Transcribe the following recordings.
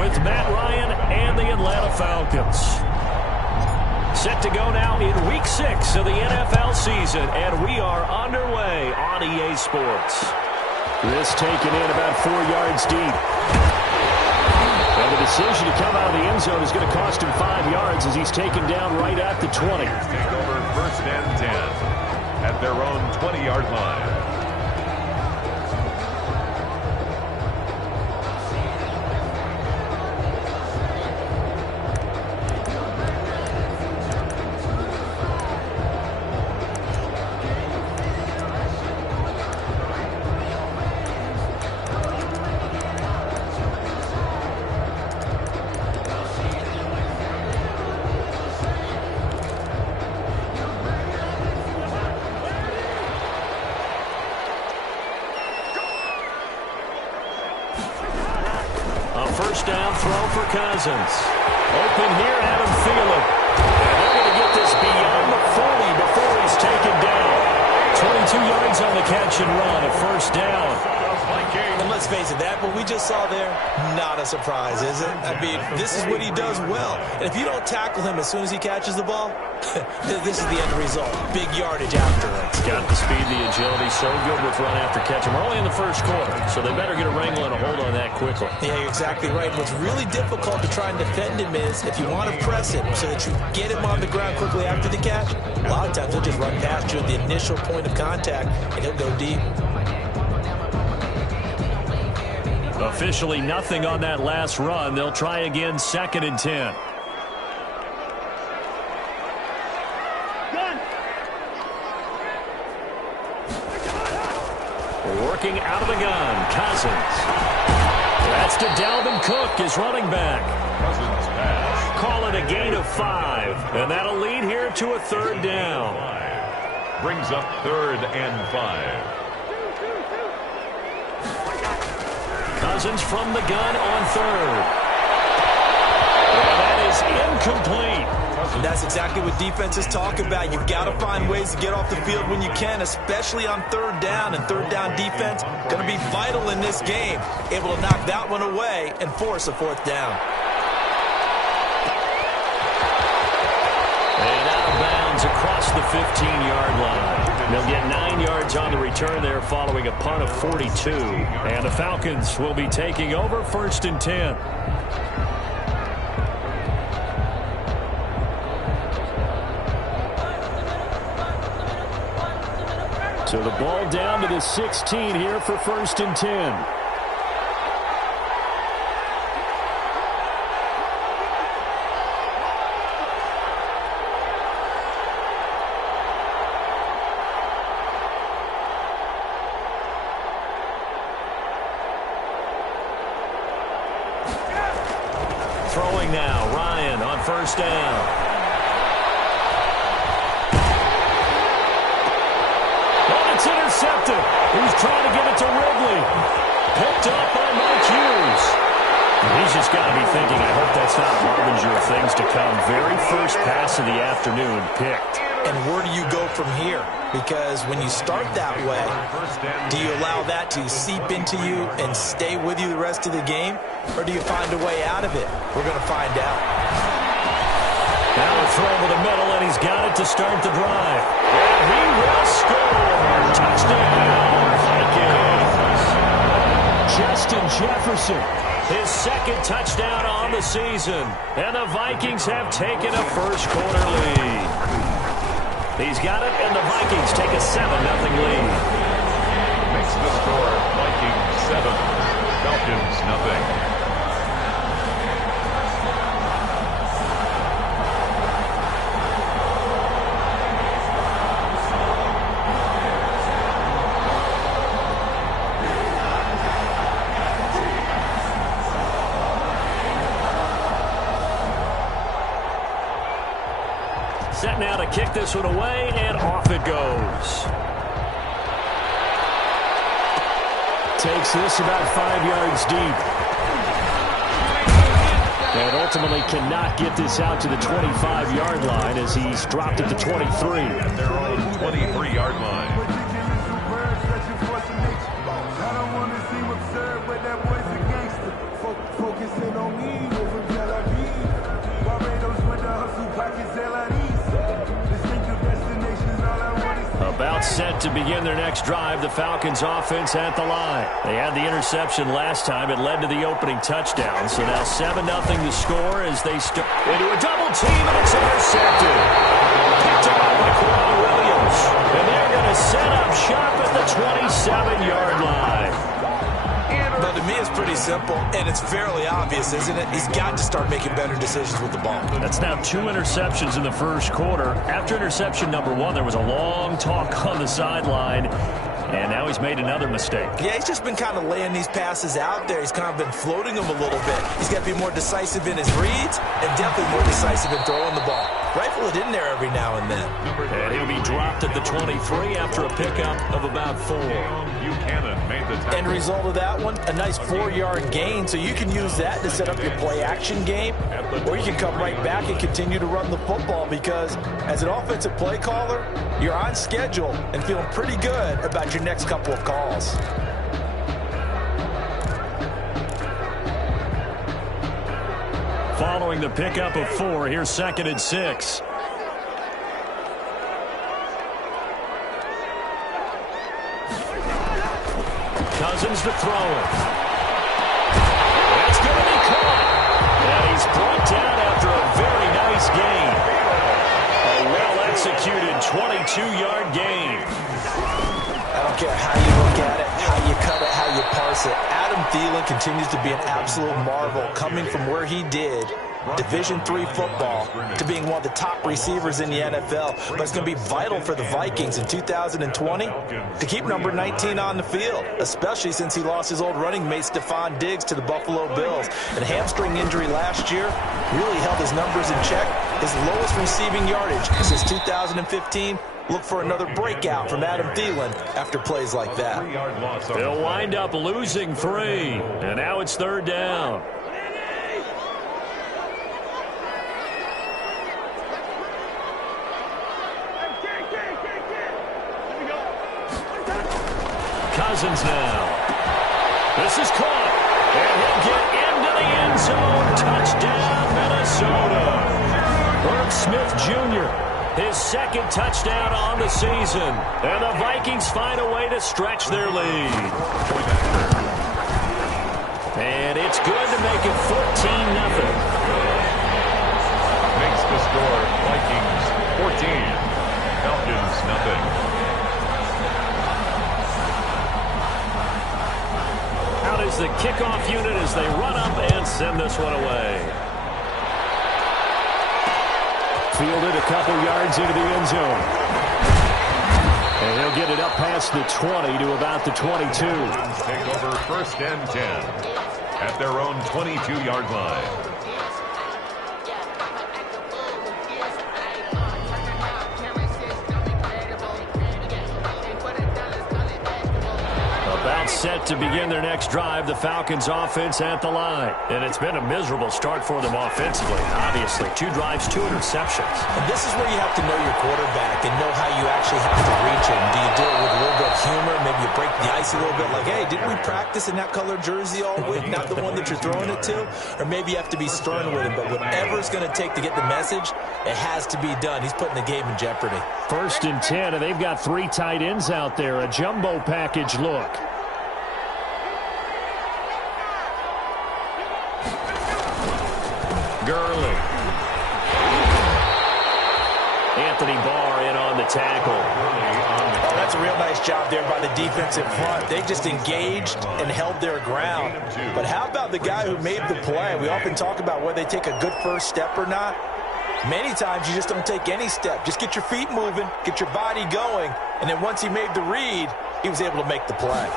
with Matt Ryan and the Atlanta Falcons. Set to go now in Week 6 of the NFL season, and we are underway on EA Sports. This taken in about 4 yards deep. And the decision to come out of the end zone is going to cost him 5 yards as he's taken down right at the 20. Take over 1st and 10 at their own 20-yard line. First down throw for Cousins. Open here, Adam Thielen. And they're going to get this beyond the 40 before he's taken down. 22 yards on the catch and run, a first down. And let's face it, that what we just saw there, not a surprise, is it? I mean, this is what he does well. And if you don't tackle him as soon as he catches the ball, this is the end result. Big yardage afterwards. Got the speed, the agility, so good with run after catch. We're only in the first quarter, so they better get a wrangle and a hold on that quickly. Yeah, you're exactly right. What's really difficult to try and defend him is if you want to press him so that you get him on the ground quickly after the catch, a lot of times he'll just run past you at the initial point of contact, and he'll go deep. Officially nothing on that last run. They'll try again, 2nd and 10. Working out of the gun, Cousins. That's to Dalvin Cook, his running back. Cousins pass. Call it a gain of 5, and that'll lead here to a 3rd down. Brings up 3rd and 5. Cousins from the gun on 3rd. And that is incomplete. And that's exactly what defenses talk about. You've got to find ways to get off the field when you can, especially on 3rd down. And 3rd down defense going to be vital in this game. Able to knock that one away and force a 4th down. And out of bounds across the 15-yard line. They'll get 9 yards on the return there following a punt of 42. And the Falcons will be taking over 1st and 10. So the ball down to the 16 here for 1st and 10. Throwing now, Ryan on 1st down. Oh, it's intercepted. He's trying to get it to Ridley. Picked up by Mike Hughes. He's just got to be thinking, I hope that's not a harbinger of things to come. Very first pass of the afternoon picked. And where do you go from here? Because when you start that way, do you allow that to seep into you and stay with you the rest of the game? Or do you find a way out of it? We're going to find out. Now a throw over the middle, and he's got it to start the drive. And he will score. Touchdown, Vikings. Justin Jefferson, his 2nd touchdown on the season. And the Vikings have taken a first-quarter lead. He's got it, and the Vikings take a 7-0 lead. Makes the score Vikings 7, Falcons nothing. Set now to kick this one away, and off it goes. Takes this about 5 yards deep. And ultimately cannot get this out to the 25-yard line as he's dropped it to 23. At their own 23-yard line. I don't want to see what's served, but that boy's a gangster. Focus About set to begin their next drive, the Falcons offense at the line. They had the interception last time. It led to the opening touchdown. So now 7-0 to score as they start into a double team, and it's intercepted. Picked off by Quan Williams. And they're going to set up shop at the 27-yard line. But to me, it's pretty simple, and it's fairly obvious, isn't it? He's got to start making better decisions with the ball. That's now 2 interceptions in the first quarter. After interception number 1, there was a long talk on the sideline, and now he's made another mistake. Yeah, he's just been kind of laying these passes out there. He's kind of been floating them a little bit. He's got to be more decisive in his reads and definitely more decisive in throwing the ball. Rifle it in there every now and then. And he'll be dropped at the 23 after a pickup of about 4. End result of that one, a nice 4-yard gain, so you can use that to set up your play-action game, or you can come right back and continue to run the football because as an offensive play caller, you're on schedule and feeling pretty good about your next couple of calls. Following the pickup of 4, here's 2nd and 6. Cousins to throw it. It's going to be caught. And he's brought down after a very nice gain. A well-executed 22-yard gain. I don't care how you look at it, how you cut it, how you parse it. Adam Thielen continues to be an absolute marvel coming from where he did Division III football to being one of the top receivers in the NFL. But it's going to be vital for the Vikings in 2020 to keep number 19 on the field, especially since he lost his old running mate Stephon Diggs to the Buffalo Bills. And a hamstring injury last year really held his numbers in check. His lowest receiving yardage since 2015. Look for another breakout from Adam Thielen after plays like that. They'll wind up losing 3. And now it's 3rd down. Cousins now. This is caught. And he'll get into the end zone. Touchdown, Minnesota. Herb Smith Jr., his 2nd touchdown on the season. And the Vikings find a way to stretch their lead. And it's good to make it 14-0. Makes the score Vikings 14, Falcons nothing. Out is the kickoff unit as they run up and send this one away. Fielded a couple yards into the end zone. And he'll get it up past the 20 to about the 22. Take over 1st and 10 at their own 22-yard line. Set to begin their next drive, the Falcons offense at the line. And it's been a miserable start for them offensively. Obviously, 2 drives, 2 interceptions. And this is where you have to know your quarterback and know how you actually have to reach him. Do you do it with a little bit of humor? Maybe you break the ice a little bit like, hey, didn't we practice in that color jersey all week? Not the one that you're throwing it to? Or maybe you have to be stern with him. But whatever it's going to take to get the message, it has to be done. He's putting the game in jeopardy. 1st and 10, and they've got 3 tight ends out there. A jumbo package look. Gurley. Anthony Barr in on the tackle. Oh, that's a real nice job there by the defensive front. They just engaged and held their ground. But how about the guy who made the play? We often talk about whether they take a good first step or not. Many times you just don't take any step. Just get your feet moving, get your body going, and then once he made the read, he was able to make the play.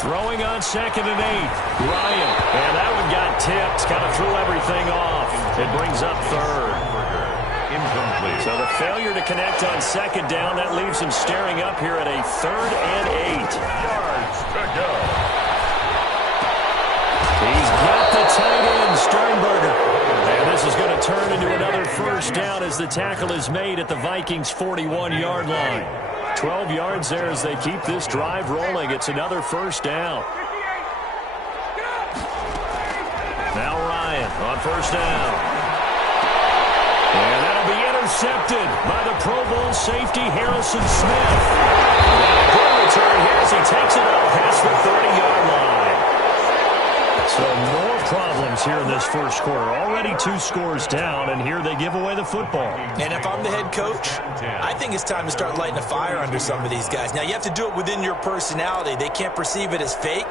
Throwing on 2nd and 8. Ryan. And that one got tipped. Kind of threw everything off. It brings up 3rd. Incomplete. So the failure to connect on 2nd down, that leaves him staring up here at a 3rd and 8. Yards to go. He's got the tight end, Sternberger. And this is going to turn into another 1st down as the tackle is made at the Vikings' 41-yard line. 12 yards there as they keep this drive rolling. It's another 1st down. on first down. And that'll be intercepted by the Pro Bowl safety Harrison Smith. Good return here as he takes it out past the 30-yard line. So more problems here in this first quarter. Already 2 scores down, and here they give away the football. And if I'm the head coach, I think it's time to start lighting a fire under some of these guys. Now, you have to do it within your personality. They can't perceive it as fake.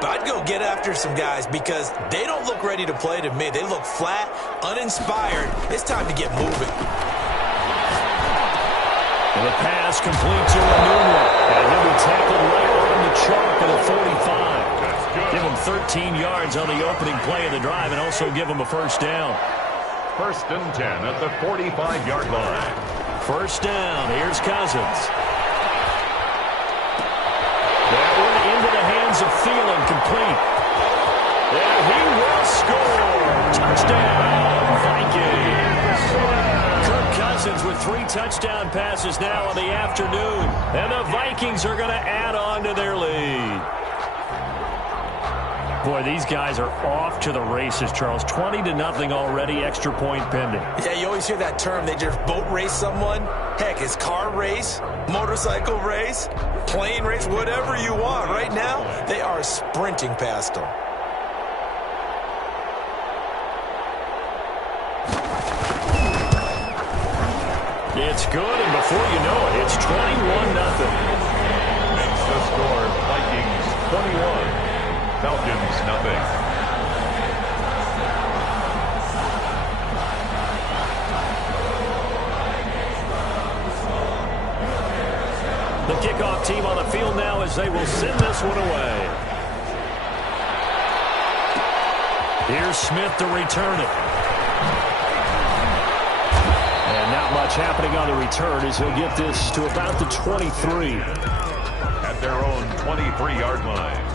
But I'd go get after some guys because they don't look ready to play to me. They look flat, uninspired. It's time to get moving. And the pass complete to Anunua. And he'll be tackled right on the chalk at the 45. Give him 13 yards on the opening play of the drive and also give him a first down. First and 10 at the 45-yard line. First down. Here's Cousins. That one into the hands of Thielen, complete. And he will score. Touchdown, Vikings. Kirk Cousins with 3 touchdown passes now in the afternoon. And the Vikings are going to add on to their lead. Boy, these guys are off to the races, Charles. 20-0 already, extra point pending. Yeah, you always hear that term. They just boat race someone. Heck, it's car race, motorcycle race, plane race, whatever you want. Right now, they are sprinting past them. It's good, and before you know it, it's 21-0. Makes the score Vikings 21. Falcons, nothing. The kickoff team on the field now as they will send this one away. Here's Smith to return it. And not much happening on the return as he'll get this to about the 23. At their own 23-yard line.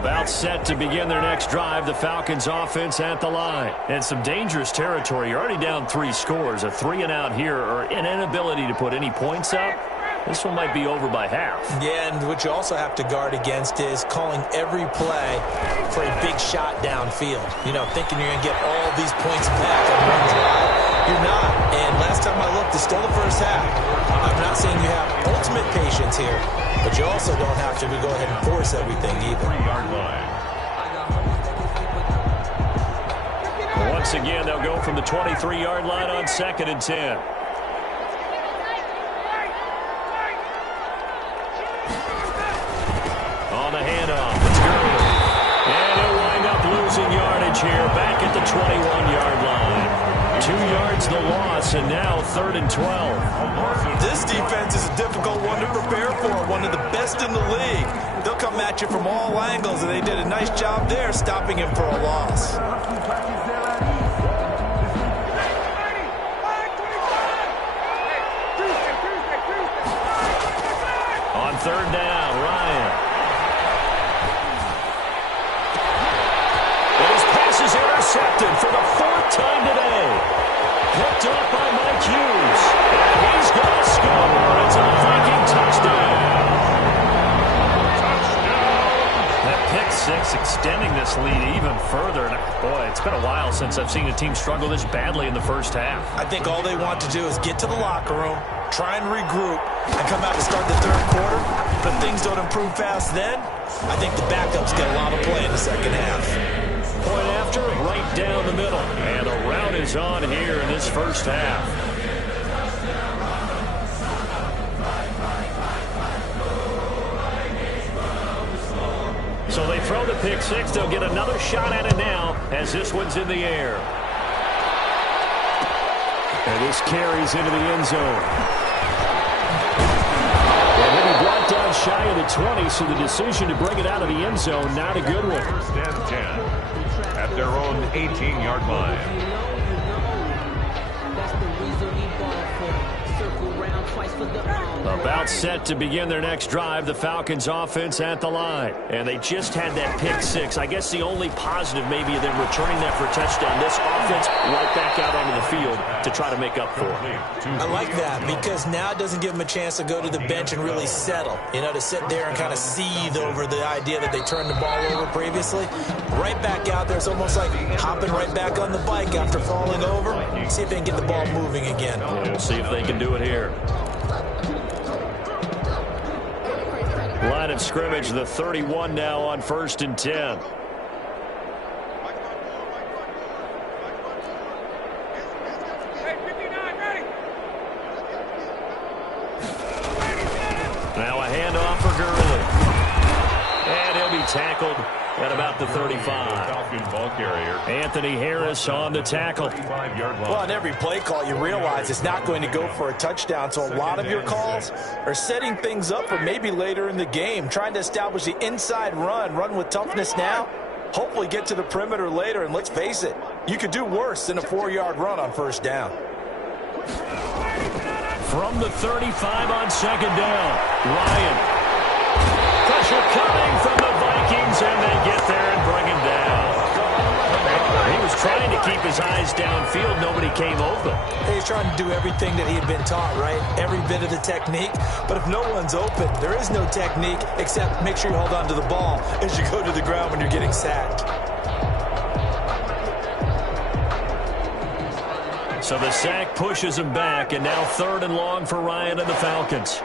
About set to begin their next drive, the Falcons offense at the line. And some dangerous territory. You're already down 3 scores. A 3-and-out here or an inability to put any points up. This one might be over by half. Yeah, and what you also have to guard against is calling every play for a big shot downfield. You know, thinking you're going to get all these points back on one drive. You're not. And last time I looked, it's still the first half. I'm not saying you have ultimate patience here, but you also don't have to go ahead and force everything either. 3-yard line. Once again, they'll go from the 23-yard line on 2nd and 10. On the handoff, it's Gurley. And he'll wind up losing yardage here back at the 21-yard line. 2 yards the loss, and now 3rd and 12. This defense is a difficult one to prepare for, one of the best in the league. They'll come at you from all angles, and they did a nice job there stopping him for a loss. On 3rd down, Ryan. And his pass is intercepted for the 4th time today. Picked up by Mike Hughes. And he's going to score. It's a Viking touchdown. That pick 6 extending this lead even further. And boy, it's been a while since I've seen a team struggle this badly in the first half. I think all they want to do is get to the locker room, try and regroup, and come out to start the 3rd quarter. But if things don't improve fast then, I think the backups get a lot of play in the 2nd half. Point after, right down the middle. And the rout is on here in this first half. So they throw the pick 6. They'll get another shot at it now as this one's in the air. And this carries into the end zone. And then he brought down shy of the 20, so the decision to bring it out of the end zone, not a good one. First and 10 at their own 18-yard line. That's the reason we ball for circle round twice About set to begin their next drive, the Falcons offense at the line. And they just had that pick six. I guess the only positive maybe they're returning that for a touchdown. This offense right back out onto the field to try to make up for it. I like that because now it doesn't give them a chance to go to the bench and really settle. You know, to sit there and kind of seethe over the idea that they turned the ball over previously. Right back out there. It's almost like hopping right back on the bike after falling over. See if they can get the ball moving again. We'll see if they can do it here. Line of scrimmage, the 31 now on 1st and 10. Now a handoff for Gurley. And he'll be tackled at about the 35. Ball carrier. Anthony Harris on the tackle. Well, on every play call, you realize it's not going to go for a touchdown. So a lot of your calls are setting things up for maybe later in the game, trying to establish the inside run with toughness now, hopefully get to the perimeter later. And let's face it, you could do worse than a 4-yard run on 1st down. From the 35 on 2nd down, Ryan. Pressure coming from the Vikings, and they get there and bring him down. He was trying to keep his eyes downfield. Nobody came open. He's trying to do everything that he had been taught, right? Every bit of the technique. But if no one's open, there is no technique except make sure you hold on to the ball as you go to the ground when you're getting sacked. So the sack pushes him back, and now 3rd and long for Ryan and the Falcons.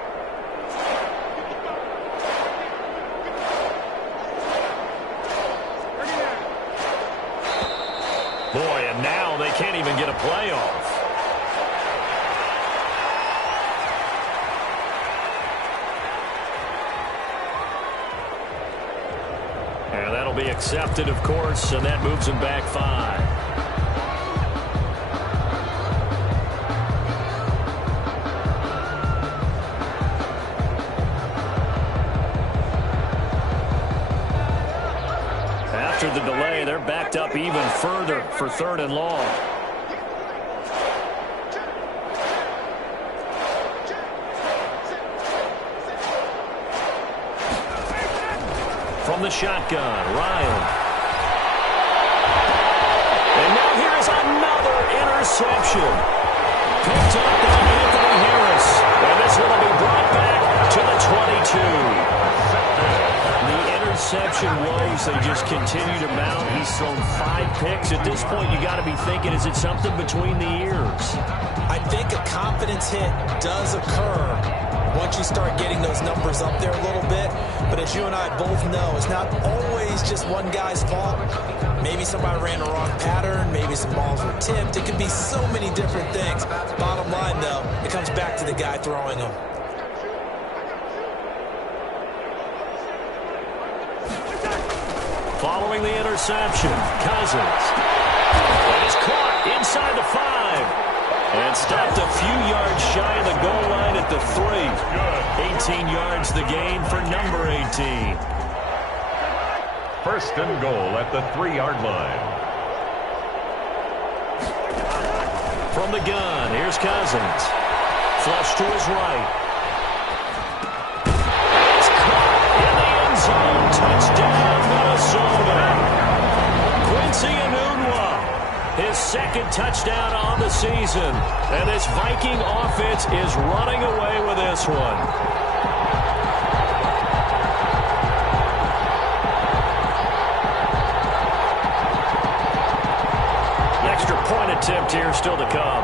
Boy, and now they can't even get a play off. And that'll be accepted, of course, and that moves him back 5. After the delay, they're backed up even further for 3rd and long. From the shotgun, Ryan. And now here is another interception. Picked up by Anthony Harris. And this one will be brought back to the 22. The interception woes, they just continue to mount. He's thrown 5 picks. At this point, you got to be thinking, is it something between the ears? I think a confidence hit does occur once you start getting those numbers up there a little bit. But as you and I both know, it's not always just one guy's fault. Maybe somebody ran the wrong pattern. Maybe some balls were tipped. It could be so many different things. Bottom line, though, it comes back to the guy throwing them. Following the interception, Cousins. It is caught inside the 5. And stopped a few yards shy of the goal line at the 3. 18 yards the gain for number 18. 1st and goal at the 3-yard line. From the gun, here's Cousins. Flush to his right. It's caught in the end zone. Touchdown, Minnesota. Quincy Enunwa, his 2nd touchdown on the season. And this Viking offense is running away with this one. Extra point attempt here still to come.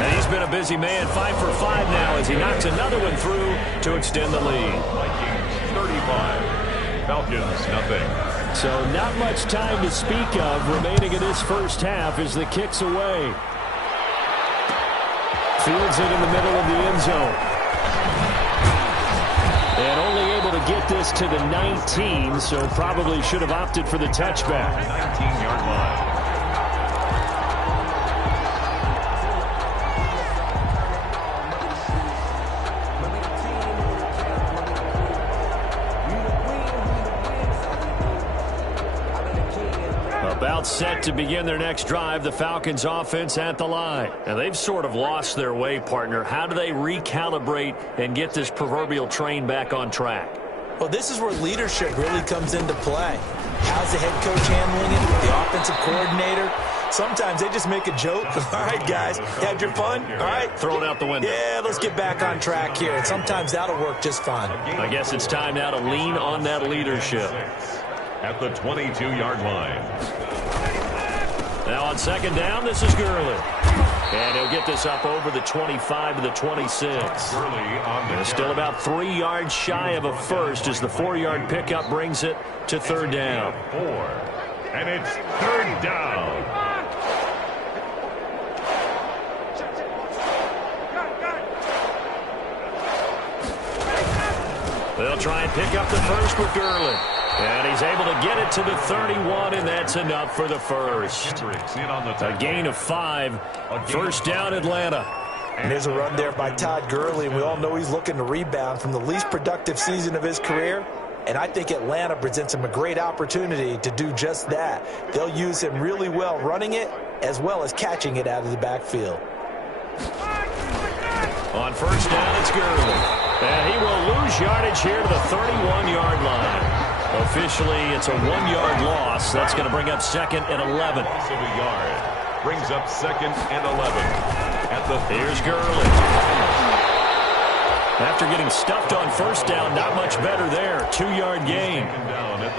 And he's been a busy man, 5 for 5 now as he knocks another one through to extend the lead. Vikings 35, Falcons nothing. So not much time to speak of remaining in this 1st half as the kick's away. Fields it in the middle of the end zone. And only able to get this to the 19, so probably should have opted for the touchback. 19-yard line. set to begin their next drive. The Falcons offense at the line. And they've sort of lost their way, partner. How do they recalibrate and get this proverbial train back on track? Well, this is where leadership really comes into play. How's the head coach handling it? The offensive coordinator? Sometimes they just make a joke. All right, guys, you had your fun? All right. Throw it out the window. Yeah, let's get back on track here. And sometimes that'll work just fine. I guess it's time now to lean on that leadership. At the 22-yard line. Now on second down, this is Gurley. And he'll get this up over the 25 to the 26. And still about 3 yards shy of a first as the 4-yard pickup brings it to third down. And it's third down. They'll try and pick up the first with Gurley. And he's able to get it to the 31, and that's enough for the first. A gain of 5. First down, Atlanta. And there's a run there by Todd Gurley, and we all know he's looking to rebound from the least productive season of his career. And I think Atlanta presents him a great opportunity to do just that. They'll use him really well running it as well as catching it out of the backfield. On first down, it's Gurley. And he will lose yardage here to the 31-yard line. Officially, it's a 1-yard loss. That's going to bring up second and 11. Loss of a yard. Brings up second and 11. Here's Gurley. After getting stuffed on first down, not much better there. 2-yard gain.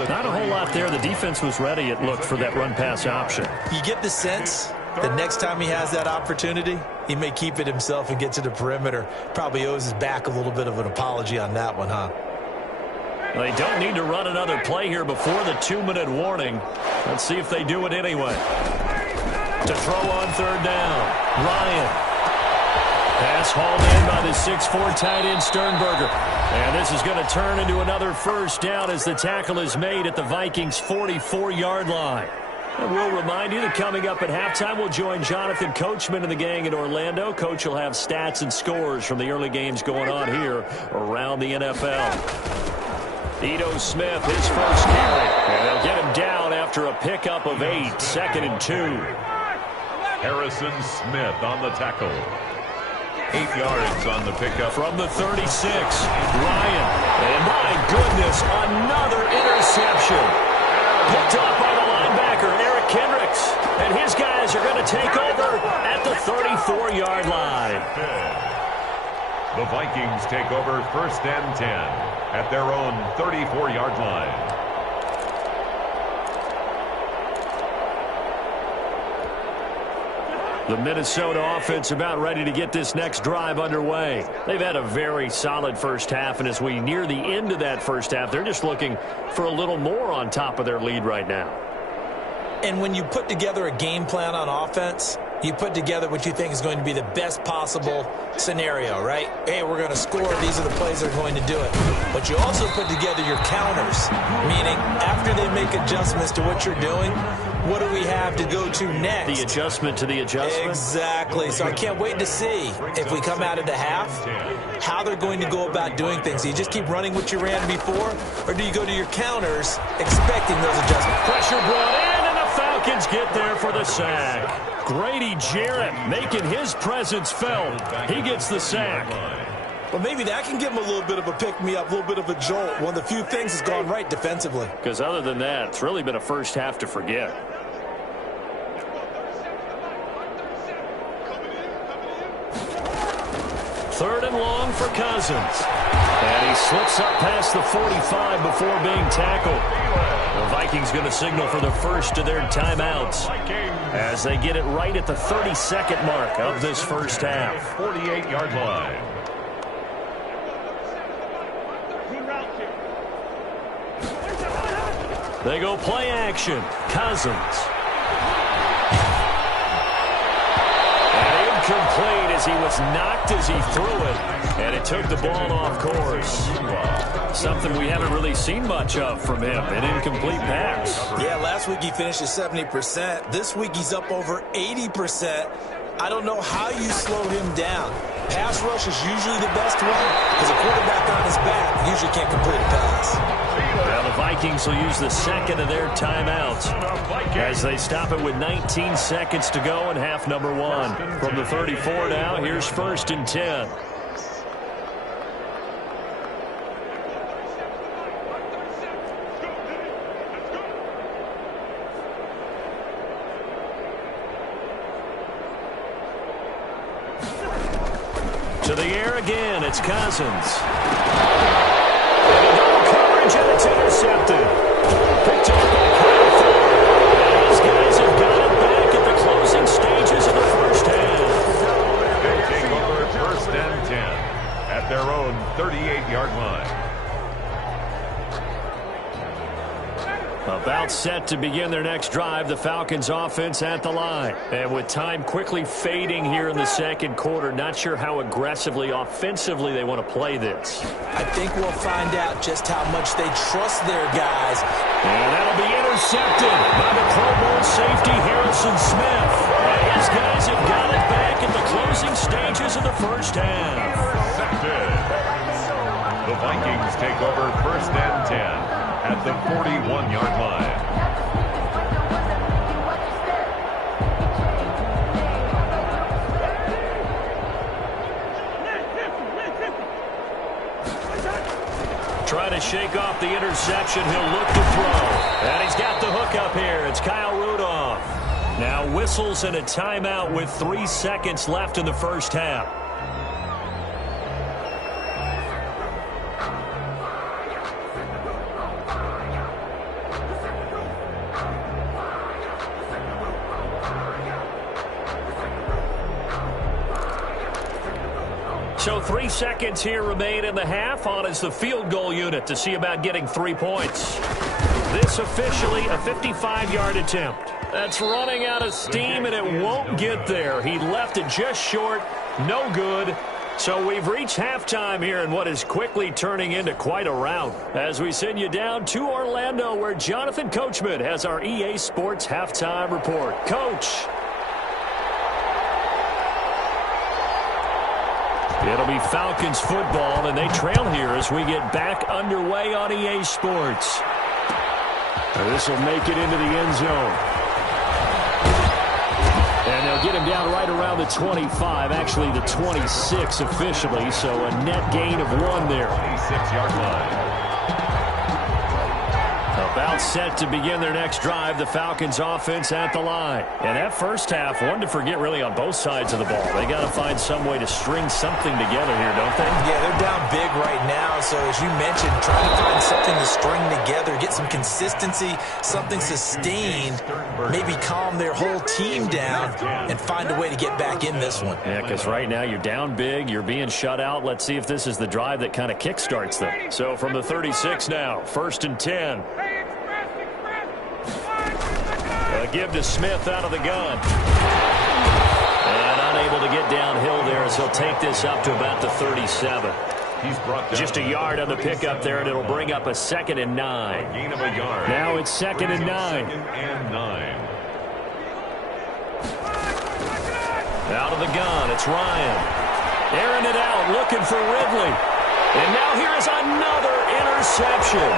Not a whole lot there. The defense was ready, it looked, for that run-pass option. You get the sense that next time he has that opportunity, he may keep it himself and get to the perimeter. Probably owes his back a little bit of an apology on that one, huh? They don't need to run another play here before the 2-minute warning. Let's see if they do it anyway. To throw on third down, Ryan. Pass hauled in by the 6'4" tight end Sternberger. And this is going to turn into another first down as the tackle is made at the Vikings' 44-yard line. And we'll remind you that coming up at halftime, we'll join Jonathan Coachman and the gang in Orlando. Coach will have stats and scores from the early games going on here around the NFL. Ito Smith, his first carry. And they'll get him down after a pickup of 8, 2nd and 2. Harrison Smith on the tackle. 8 yards on the pickup. From the 36, Ryan. And my goodness, another interception. Picked up by the linebacker, Eric Kendricks. And his guys are going to take over at the 34-yard line. The Vikings take over first and 10 at their own 34-yard line. The Minnesota offense about ready to get this next drive underway. They've had a very solid first half, and as we near the end of that first half, they're just looking for a little more on top of their lead right now. And when you put together a game plan on offense, you put together what you think is going to be the best possible scenario, right? Hey, we're going to score. These are the plays that are going to do it. But you also put together your counters, meaning after they make adjustments to what you're doing, what do we have to go to next? The adjustment to the adjustment? Exactly. So I can't wait to see if we come out of the half, how they're going to go about doing things. Do you just keep running what you ran before, or do you go to your counters expecting those adjustments? Pressure brought in, and the Falcons get there for the sack. Grady Jarrett making his presence felt. He gets the sack. Well, maybe that can give him a little bit of a pick-me-up, a little bit of a jolt. One of the few things that's gone right defensively. Because other than that, it's really been a first half to forget. Third and long for Cousins. And he slips up past the 45 before being tackled. The Vikings going to signal for the first of their timeouts as they get it right at the 32nd mark of this first half. 48-yard line. They go play action. Cousins. And incomplete as he was knocked as he threw it. And it took the ball off course. Something we haven't really seen much of from him, an incomplete pass. Yeah, last week he finished at 70%. This week he's up over 80%. I don't know how you slow him down. Pass rush is usually the best one because a quarterback on his back usually can't complete a pass. Well, the Vikings will use the second of their timeouts as they stop it with 19 seconds to go in half number one. From the 34 now, here's 1st and 10. To the air again, it's Cousins. And a double coverage, and it's intercepted. Picked up by Kyle Fuller. And these guys have got it back at the closing stages of the first half. They take over 1st and 10 at their own 38-yard line. About set to begin their next drive, the Falcons offense at the line. And with time quickly fading here in the second quarter, not sure how aggressively, offensively they want to play this. I think we'll find out just how much they trust their guys. And that'll be intercepted by the Pro Bowl safety Harrison Smith. And his guys have got it back in the closing stages of the first half. Intercepted. The Vikings take over 1st and 10 at the 41-yard line. Trying to shake off the interception. He'll look to throw. And he's got the hook up here. It's Kyle Rudolph. Now whistles and a timeout with 3 seconds left in the first half. So 3 seconds here remain in the half. On is the field goal unit to see about getting 3 points. This officially a 55-yard attempt. That's running out of steam, and it won't get there. He left it just short. No good. So we've reached halftime here in what is quickly turning into quite a rout. As we send you down to Orlando, where Jonathan Coachman has our EA Sports halftime report. Coach. It'll be Falcons football, and they trail here as we get back underway on EA Sports. This will make it into the end zone. And they'll get him down right around the 25, actually the 26 officially, so a net gain of 1 there. 26-yard line. About set to begin their next drive, the Falcons offense at the line. And that first half, one to forget really on both sides of the ball. They got to find some way to string something together here, don't they? Yeah, they're down big right now. So as you mentioned, trying to find something to string together, get some consistency, something sustained, maybe calm their whole team down and find a way to get back in this one. Yeah, because right now you're down big, you're being shut out. Let's see if this is the drive that kind of kickstarts them. So from the 36 now, 1st and 10. Give to Smith out of the gun. And unable to get downhill there as he'll take this up to about the 37. He's brought down just a yard on the pickup there, and it'll bring up a 2nd and 9. Gain of a yard. Now it's 2nd and 9. 2nd and 9. Out of the gun, it's Ryan. Airing it out, looking for Ridley. And now here is another interception.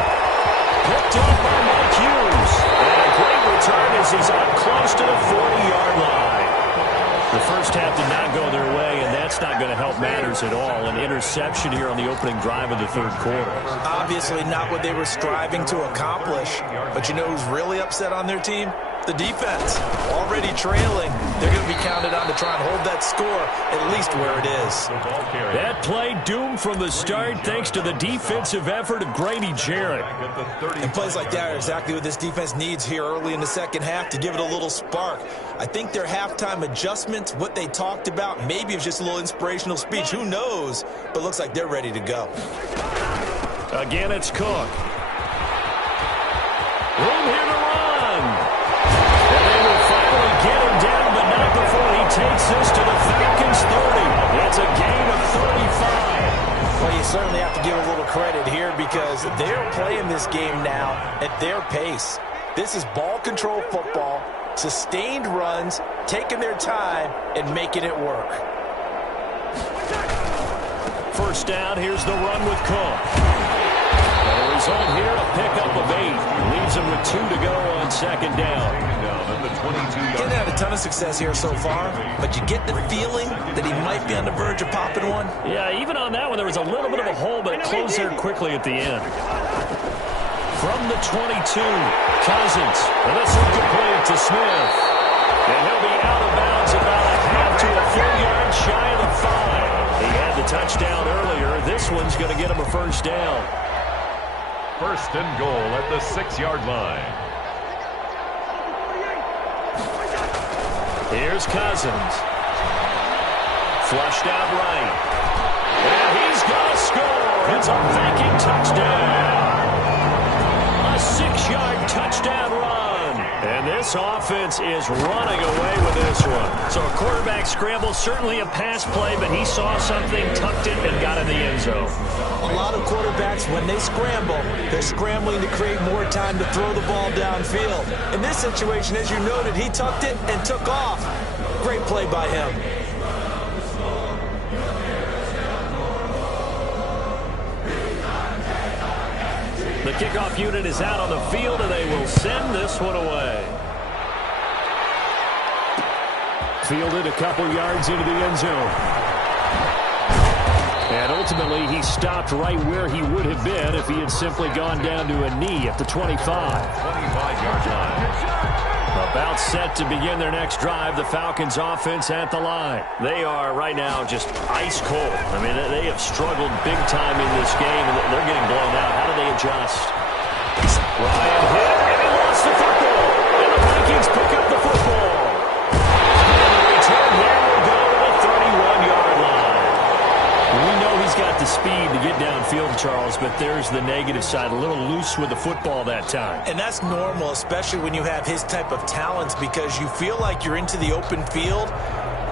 Picked up by Mike Hughes. And a great return as he's up close to the 40-yard line. The first half did not go their way, and that's not going to help matters at all. An interception here on the opening drive of the third quarter. Obviously not what they were striving to accomplish. But you know who's really upset on their team? The defense. Already trailing. They're going to be counted on to try and hold that score at least where it is. That play doomed from the start thanks to the defensive effort of Grady Jarrett. And plays like that are exactly what this defense needs here early in the second half to give it a little spark. I think their halftime adjustments, what they talked about, maybe it was just a little inspirational speech. Who knows? But it looks like they're ready to go. Again, it's Cook. Room here to run. And they will finally get him down, but not before he takes this to the Falcons 30. It's a gain of 35. Well, you certainly have to give a little credit here because they're playing this game now at their pace. This is ball control football. Sustained runs, taking their time, and making it work. First down, here's the run with Cook. The result here, a pickup of 8. Leaves him with 2 to go on second down. Didn't have a ton of success here so far, but you get the feeling that he might be on the verge of popping one. Yeah, even on that one, there was a little bit of a hole, but it closed there quickly at the end. From the 22, Cousins. And this will complete to Smith. And he'll be out of bounds about a half to a full yard shy of the 5. He had the touchdown earlier. This one's going to get him a first down. First and goal at the 6-yard line. Here's Cousins. Flushed out right. And he's going to score. It's a banking touchdown. A 6-yard touchdown run. And this offense is running away with this one. So a quarterback scramble, certainly a pass play, but he saw something, tucked it, and got in the end zone. A lot of quarterbacks, when they scramble, they're scrambling to create more time to throw the ball downfield. In this situation, as you noted, he tucked it and took off. Great play by him. The kickoff unit is out on the field, and they will send this one away. Fielded a couple yards into the end zone. And ultimately, he stopped right where he would have been if he had simply gone down to a knee at the 25. 25-yard line. About set to begin their next drive, the Falcons offense at the line. They are right now just ice cold. I mean, they have struggled big time in this game, and they're getting blown out. How do they adjust? Ryan hit, and he lost the football. And the Vikings pick up the football. And the return here will go to the 31-yard line. We know he's got the speed to get downfield, Charles, but there's the negative side. A little loose with the football that time. And that's normal, especially when you have his type of talents, because you feel like you're into the open field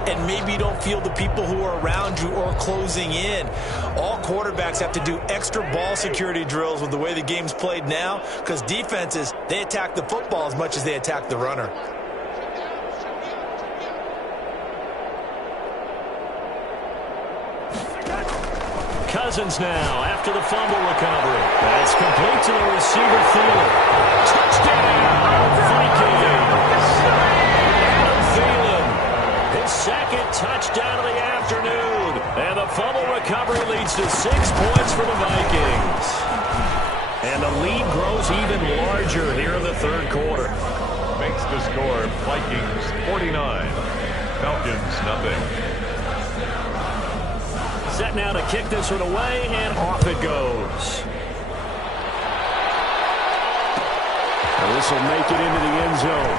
and maybe you don't feel the people who are around you or closing in. All quarterbacks have to do extra ball security drills with the way the game's played now, because defenses, they attack the football as much as they attack the runner. Cousins now after the fumble recovery. That's complete to the receiver Thielen. Touchdown, Vikings! Adam Thielen, his second touchdown of the afternoon. And the fumble recovery leads to 6 points for the Vikings. And the lead grows even larger here in the third quarter. Makes the score Vikings 49, Falcons nothing. Set now to kick this one away, and off it goes. And this will make it into the end zone.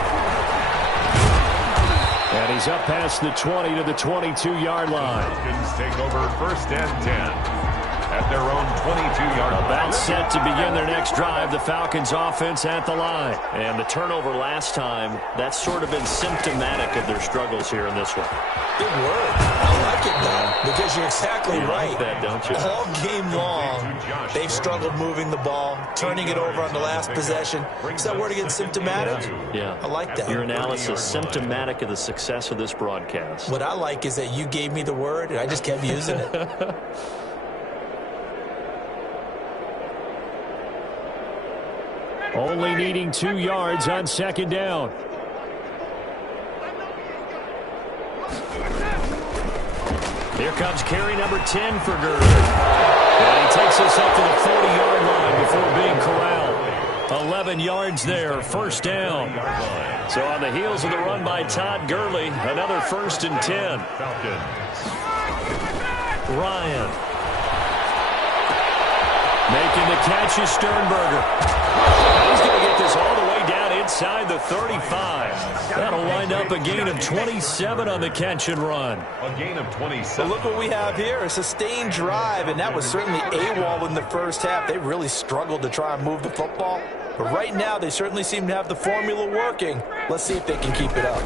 And he's up past the 20 to the 22-yard line. Falcons take over first and 10 at their own 22-yard line. About set to begin their next drive, the Falcons offense at the line. And the turnover last time, that's sort of been symptomatic of their struggles here in this one. Big word. I like it, though, because you're exactly right. Like that, don't you? All game long, they've struggled moving the ball, turning it over on the last possession. Is that word again, symptomatic? Yeah. I like that. Your analysis, symptomatic of the success of this broadcast. What I like is that you gave me the word, and I just kept using it. Only needing 2 yards on second down. Here comes carry number 10 for Gurley. And he takes us up to the 40-yard line before being corralled. 11 yards there, first down. So on the heels of the run by Todd Gurley, another first and 10. Ryan. Making the catch is Sternberger. He's going to get this all the way down inside the 35. That'll wind up a gain of 27 on the catch and run. A gain of 27. But look what we have here, a sustained drive, and that was certainly AWOL in the first half. They really struggled to try and move the football. But right now, they certainly seem to have the formula working. Let's see if they can keep it up.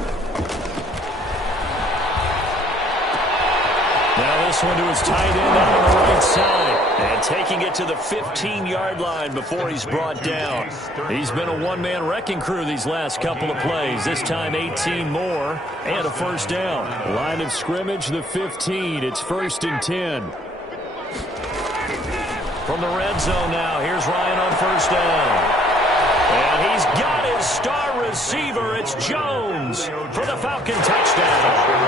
Now this one to his tight end out on the right side. And taking it to the 15-yard line before he's brought down. He's been a one-man wrecking crew these last couple of plays. This time 18 more and a first down. Line of scrimmage, the 15. It's 1st and 10. From the red zone now, here's Ryan on first down. And he's got his star receiver. It's Jones for the Falcon touchdown.